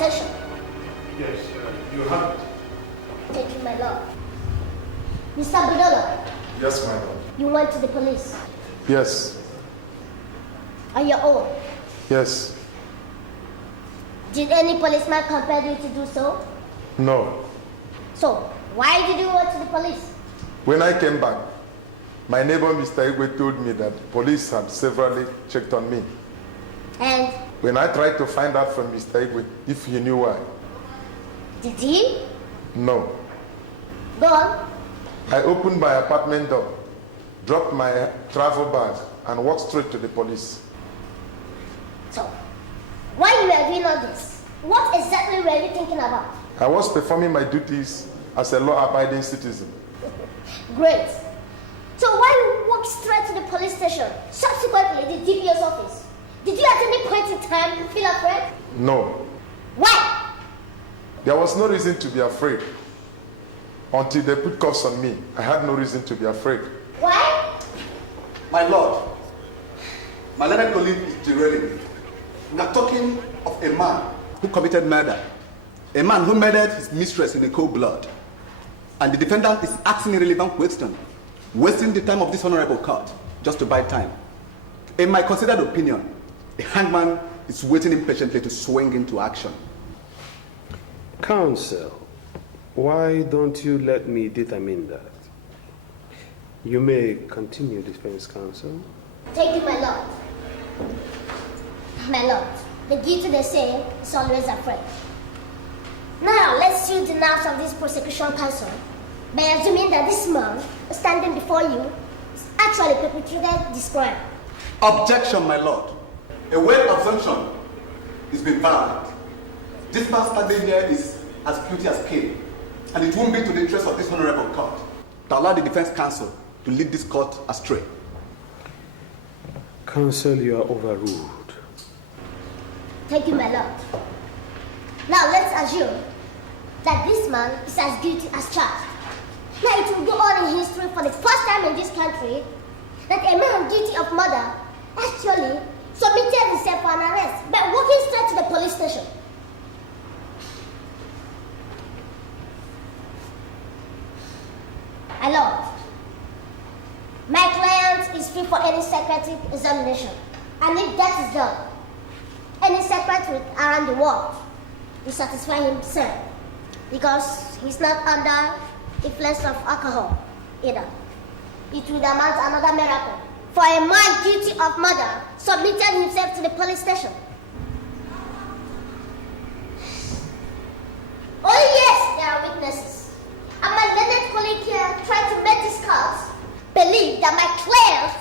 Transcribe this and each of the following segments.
attention. Yes, you have it. Thank you, my lord. Mr. Budola. Yes, my lord. You went to the police. Yes. On your own. Yes. Did any policeman compel you to do so? No. So, why did you go to the police? When I came back, my neighbor Mr. Igwe told me that the police had severally checked on me. And? When I tried to find out from Mr. Igwe if he knew why. Did he? No. Go on. I opened my apartment door, dropped my travel bag, and walked straight to the police. So, while you were doing all this, what exactly were you thinking about? I was performing my duties as a law-abiding citizen. Great. So why you walked straight to the police station, subsequently the DPO's office? Did you at any point in time feel afraid? No. Why? There was no reason to be afraid. Until they put cuffs on me, I had no reason to be afraid. Why? My lord, my learned colleague is derailing. We are talking of a man who committed murder. A man who murdered his mistress in a cold blood. And the defendant is asking irrelevant questions, wasting the time of this honorable court just to buy time. In my considered opinion, a hangman is waiting impatiently to swing into action. Counsel, why don't you let me determine that? You may continue, defense counsel. Thank you, my lord. My lord, the guilty, they say, is always afraid. Now, let's see the nerves of this prosecution counsel by assuming that this man standing before you is actually perpetrated this crime. Objection, my lord. A weight assumption is being violated. This man standing here is as guilty as Cain, and it won't be to the interest of this honorable court to allow the defense counsel to lead this court astray. Counsel, you are overruled. Thank you, my lord. Now, let's assume that this man is as guilty as charged. Now, it will go on in history for the first time in this country that a man guilty of murder actually submitted himself for an arrest by walking straight to the police station. My lord, my client is free for any psychiatric examination, and if that is done, any psychiatrist around the world will satisfy himself because he's not under influence of alcohol either. It would amount to another miracle for a man guilty of murder submitted himself to the police station. Oh yes, there are witnesses. And my learned colleague here tried to make this court believe that my client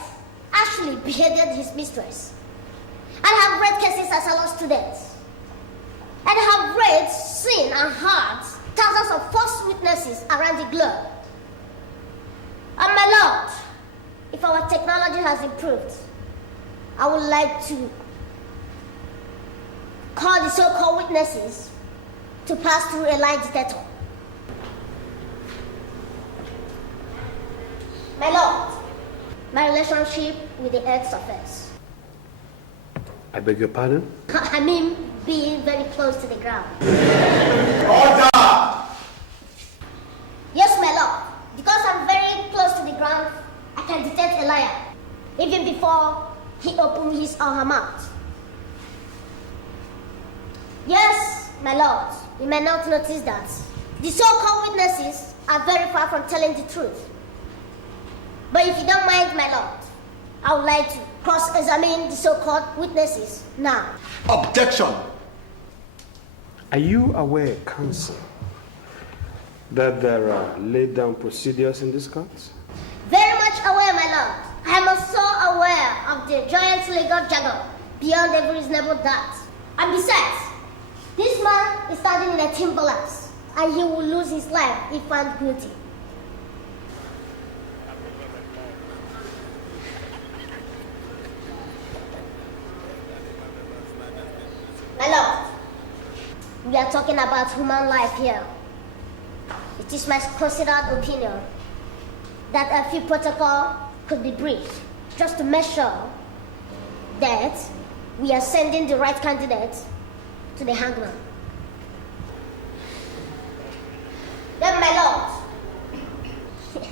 actually beheaded his mistress. And have read cases as a law student. And have read, seen, and heard thousands of false witnesses around the globe. And my lord, if our technology has improved, I would like to call the so-called witnesses to pass through a lie detector. My lord, my relationship with the earth's surface. I beg your pardon? I mean, being very close to the ground. Order! Yes, my lord. Because I'm very close to the ground, I can detect a liar, even before he opens his or her mouth. Yes, my lord. You may not notice that. The so-called witnesses are very far from telling the truth. But if you don't mind, my lord, I would like to cross-examine the so-called witnesses now. Objection! Are you aware, counsel, that there are laid-down procedures in this court? Very much aware, my lord. I am also aware of the giant legal jargon beyond every reasonable doubt. And besides, this man is standing in a timberlands, and he will lose his life if found guilty. My lord, we are talking about human life here. It is my considered opinion that a few protocol could be breached just to make sure that we are sending the right candidate to the hangman. Then, my lord,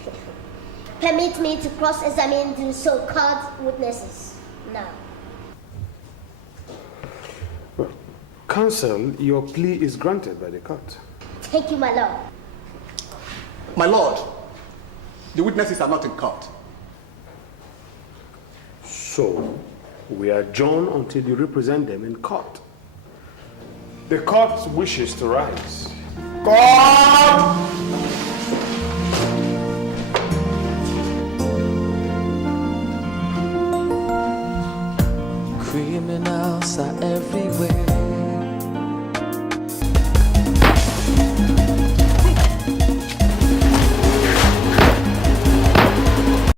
permit me to cross-examine the so-called witnesses now. Well, counsel, your plea is granted by the court. Thank you, my lord. My lord, the witnesses are not in court. So, we adjourn until you represent them in court. The court wishes to rise. God! Criminals are everywhere.